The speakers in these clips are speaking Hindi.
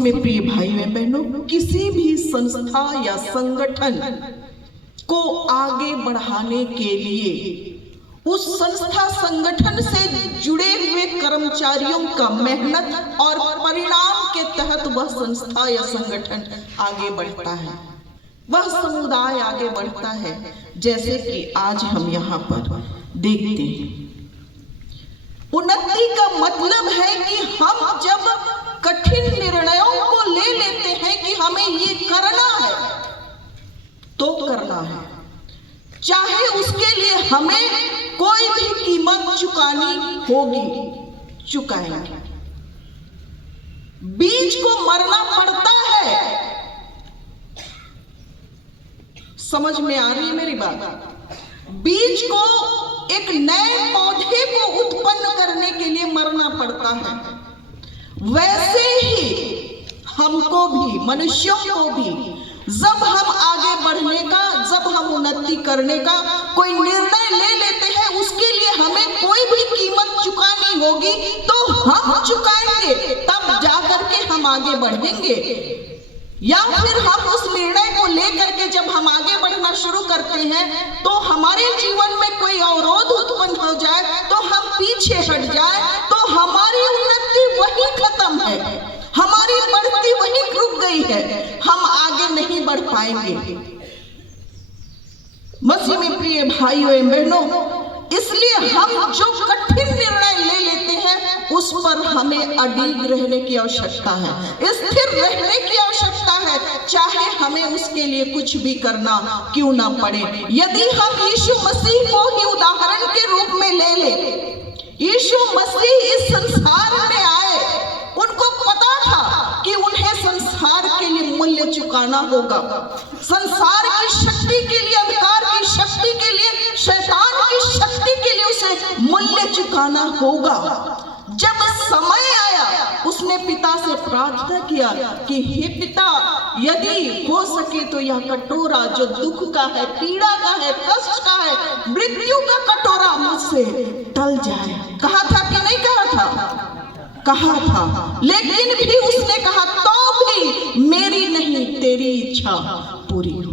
में प्रिय भाइयों एवं बहनों, किसी भी संस्था या संगठन को आगे बढ़ाने के लिए उस संस्था संगठन से जुड़े हुए कर्मचारियों का मेहनत और परिणाम के तहत वह संस्था या संगठन आगे बढ़ता है, वह समुदाय आगे बढ़ता है। जैसे कि आज हम यहाँ पर देखते हैं, उन्नति का मतलब है कि हम जब कठिन निर्णयों को ले लेते हैं कि हमें ये करना है तो करना है, चाहे उसके लिए हमें कोई भी कीमत चुकानी होगी, चुकाएंगे। बीज को मरना पड़ता है। समझ में आ रही है मेरी बात? बीज को एक नए पौधे को उत्पन्न करने के लिए मरना पड़ता है। वैसे ही हमको भी, मनुष्यों को भी, जब हम आगे बढ़ने का, जब हम उन्नति करने का कोई निर्णय ले लेते हैं, उसके लिए हमें कोई भी कीमत चुकानी होगी तो हम चुकाएंगे, तब जाकर के हम आगे बढ़ेंगे। या फिर हम उस निर्णय को लेकर के जब हम आगे बढ़ना शुरू करते हैं तो हमारे जीवन में कोई अवरोध उत्पन्न हो जाए, तो हम पीछे हट जाए, तो हमारी उन्नति वहीं खत्म है, हमारी बढ़ती वहीं रुक गई है, हम आगे नहीं बढ़ पाएंगे। मसीह में प्रिय भाइयों एवं बहनों, इसलिए हम जो कठिन निर्णय ले लेते हैं उस पर हमें अडिग रहने की आवश्यकता है, स्थिर रहने की आवश्यकता है, चाहे हमें उसके लिए कुछ भी करना क्यों ना पड़े। यदि हम यीशु मसीह को ही उदाहरण के रूप में ले लें, यीशु मसीह इस संसार में आए, उनको पता था कि उन्हें संसार के लिए मूल्य चुकाना होगा, संसार की शक्ति के लिए, अंधकार की शक्ति के लिए, शैतान की शक्ति के लिए उसे मूल्य चुकाना होगा। जब समय आया, उसने पिता से प्रार्थना किया कि हे पिता, यदि हो सके तो यह कटोरा जो दुख का है, पीड़ा का है, कष्ट का है, मृत्यु का कटोरा मुझसे टल जाए। कहा था कि नहीं कहा था? कहा था। लेकिन भी उसने कहा तो भी मेरी नहीं तेरी इच्छा पूरी हो,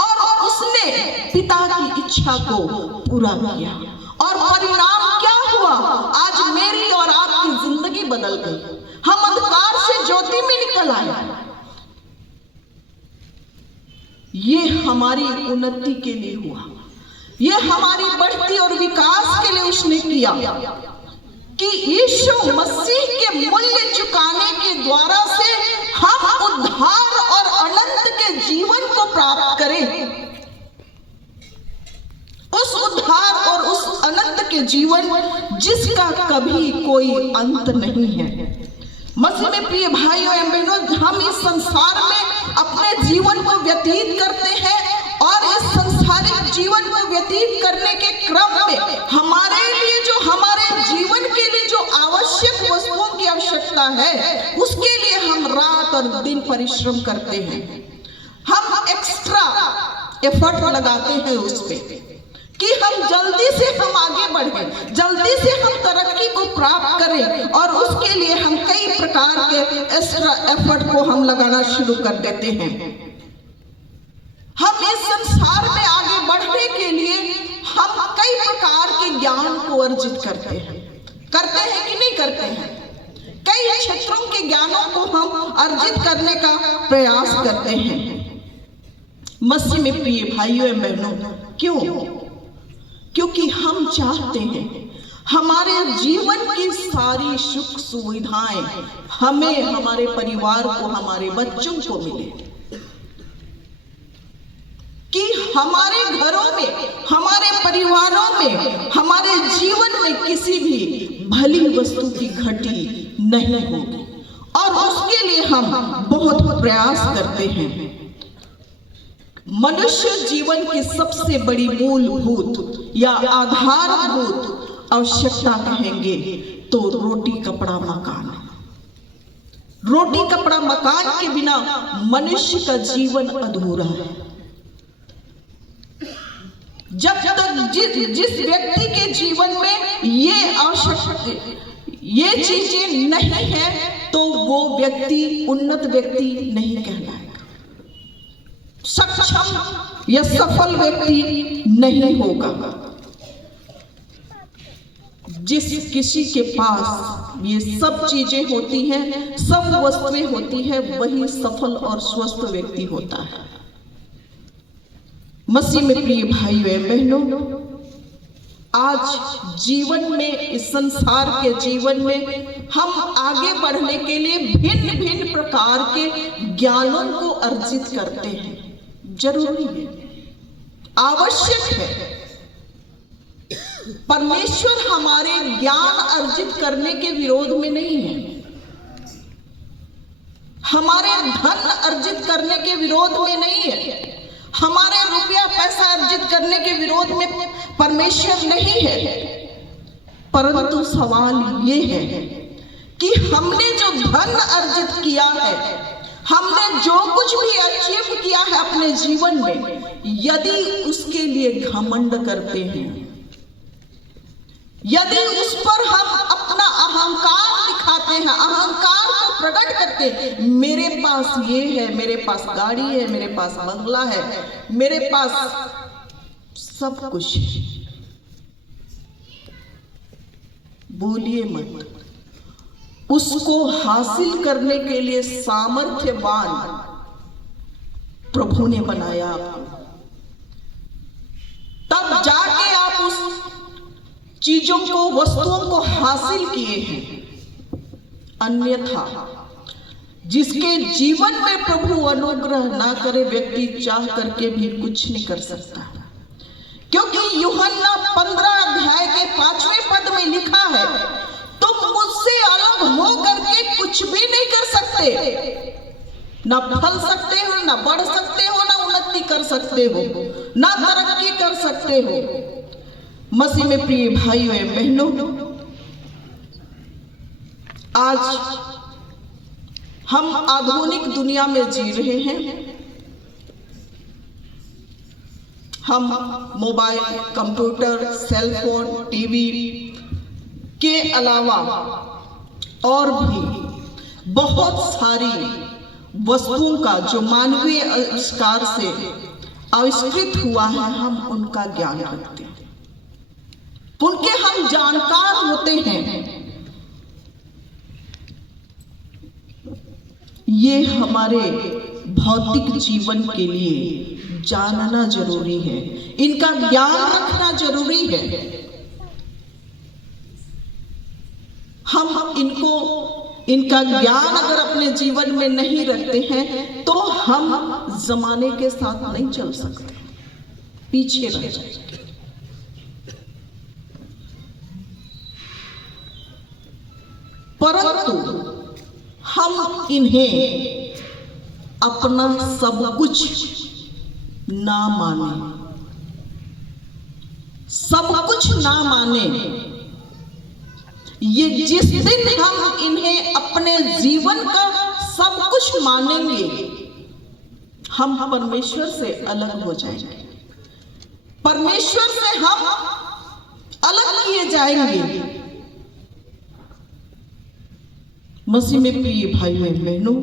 और उसने पिता की इच्छा को पूरा किया। और परिणाम क्या हुआ? आज मेरी और आपकी जिंदगी बदल गई, हम अंधकार से ज्योति में निकल आए। ये हमारी उन्नति के लिए हुआ, ये हमारी बढ़ती और विकास के लिए उसने किया कि यीशु मसीह के मूल्य चुकाने के द्वारा से हम उद्धार और अनंत के जीवन को प्राप्त करें। उस उद्धार और उस अनंत के जीवन जिसका कभी कोई अंत नहीं है। मसीह में प्रिय भाइयों एवं बहनों, हम इस संसार में अपने जीवन को व्यतीत करते हैं और इस संसारिक जीवन को व्यतीत करने के क्रम में हमारे लिए, जो हमारे जीवन के लिए जो आवश्यक वस्तुओं की आवश्यकता है, उसके लिए हम रात और दिन परिश्रम करते हैं, हम एक्स्ट्रा एफर्ट लगाते हैं उस पे कि हम जल्दी से हम आगे बढ़ें, जल्दी से हम तरक्की को प्राप्त करें, और उसके लिए हम कई प्रकार के एक्स्ट्रा एफर्ट को हम लगाना शुरू कर देते हैं। हम इस संसार में आगे बढ़ने के लिए हम कई प्रकार के ज्ञान को अर्जित करते हैं कि नहीं करते हैं? कई क्षेत्रों के ज्ञानों को हम अर्जित करने का प्रयास करते हैं। मसीह में प्रिय भाइयों एवं बहनों, क्यों? क्योंकि हम चाहते हैं हमारे जीवन की सारी सुख सुविधाएं हमें, हमारे परिवार को, हमारे बच्चों को मिले, कि हमारे घरों में, हमारे परिवारों में, हमारे जीवन में किसी भी भली वस्तु की घटी नहीं होगी, और उसके लिए हम बहुत प्रयास करते हैं। मनुष्य जीवन की सबसे बड़ी मूलभूत या आधारभूत आवश्यकता कहेंगे तो रोटी कपड़ा मकान। रोटी कपड़ा मकान के बिना मनुष्य का जीवन अधूरा है। जब तक जिस व्यक्ति के जीवन में ये आवश्यक, ये चीजें नहीं है, तो वो व्यक्ति उन्नत व्यक्ति नहीं कहलाएगा, सक्षम या सफल व्यक्ति नहीं होगा। जिस किसी के पास ये सब चीजें होती हैं, सब वस्तुएं होती है, वही सफल और स्वस्थ व्यक्ति होता है। मसीह में प्रिय भाइयों एवं बहनों, आज जीवन में, इस संसार के जीवन में हम आगे बढ़ने के लिए भिन्न भिन्न प्रकार के ज्ञानों को अर्जित करते हैं। जरूरी है, आवश्यक है। परमेश्वर हमारे ज्ञान अर्जित करने के विरोध में नहीं है, हमारे धन अर्जित करने के विरोध में नहीं है, हमारे रुपया पैसा अर्जित करने के विरोध में परमेश्वर नहीं है। परंतु सवाल ये है कि हमने जो धन अर्जित किया है, हमने जो कुछ भी अचीव किया है अपने जीवन में, यदि उसके लिए घमंड करते हैं, यदि उस पर हम अपना अहंकार दिखाते हैं, अहंकार को प्रकट करते हैं, मेरे पास ये है, मेरे पास गाड़ी है, मेरे पास बंगला है, मेरे पास सब कुछ है, बोलिए मत। उसको हासिल करने के लिए सामर्थ्यवान प्रभु ने बनाया आपको, तब जाके आप उस चीजों को, वस्तुओं को हासिल किए हैं। अन्यथा जिसके जीवन में प्रभु अनुग्रह ना करे, व्यक्ति चाह करके भी कुछ नहीं कर सकता। क्योंकि यूहन्ना 15 अध्याय के 5वें पद में लिखा है, तुम मुझसे अलग हो करके कुछ भी नहीं कर सकते, ना फल सकते हो, ना बढ़ सकते हो, ना उन्नति कर सकते हो, ना तरक्की कर सकते हो। मसीह में प्रिय भाइयों एवं बहनों, आज हम आधुनिक दुनिया में जी रहे हैं। हम mobile, computer, cell phone, TV के अलावा और भी बहुत सारी वस्तुओं का जो मानवीय आविष्कार से आविष्कृत हुआ है, हम उनका ज्ञान रखते हैं, उनके हम जानकार होते हैं। ये हमारे भौतिक जीवन के लिए जानना जरूरी है, इनका ज्ञान रखना जरूरी है। हम इनका ज्ञान अगर अपने जीवन में नहीं रखते हैं, तो हम जमाने के साथ नहीं चल सकते, पीछे रह जाएंगे। परंतु हम इन्हें अपना सब कुछ ना माने, सब कुछ ना माने। ये जिस दिन हम इन्हें अपने जीवन का सब कुछ मानेंगे, हम परमेश्वर से अलग हो जाएंगे, परमेश्वर से हम अलग किए जाएंगे। मसीह में प्रिय भाइयों बहनों,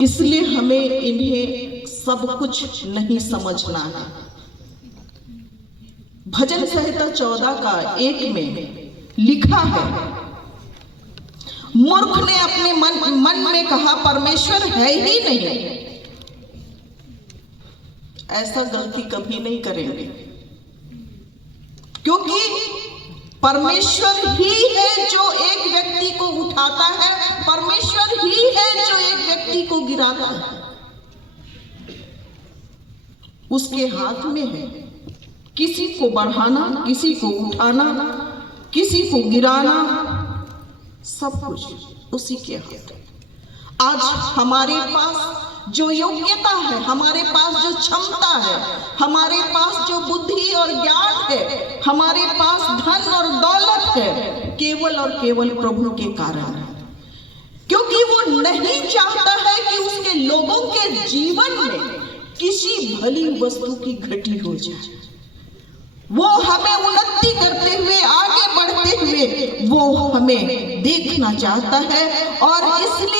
इसलिए हमें इन्हें सब कुछ नहीं समझना है। भजन संहिता 14 का 1 में लिखा है, मूर्ख ने अपने मन में कहा परमेश्वर है ही नहीं। ऐसा गलती कभी नहीं करेंगे, क्योंकि परमेश्वर ही है जो एक व्यक्ति को उठाता है, परमेश्वर ही है जो एक व्यक्ति को गिराता है। उसके हाथ में है किसी को बढ़ाना, किसी को उठाना, किसी को गिराना, सब कुछ उसी के हाथ है। आज हमारे पास जो योग्यता है, हमारे पास जो क्षमता है, हमारे पास जो बुद्धि और ज्ञान है, हमारे पास धन और दौलत है, केवल और केवल प्रभु के कारण है। क्योंकि वो नहीं चाहता है कि उसके लोगों के जीवन में किसी भली वस्तु की घटी हो जाए। वो हमें उन्नति करते हुए, आगे बढ़ते हुए वो हमें देखना चाहता है और इसलिए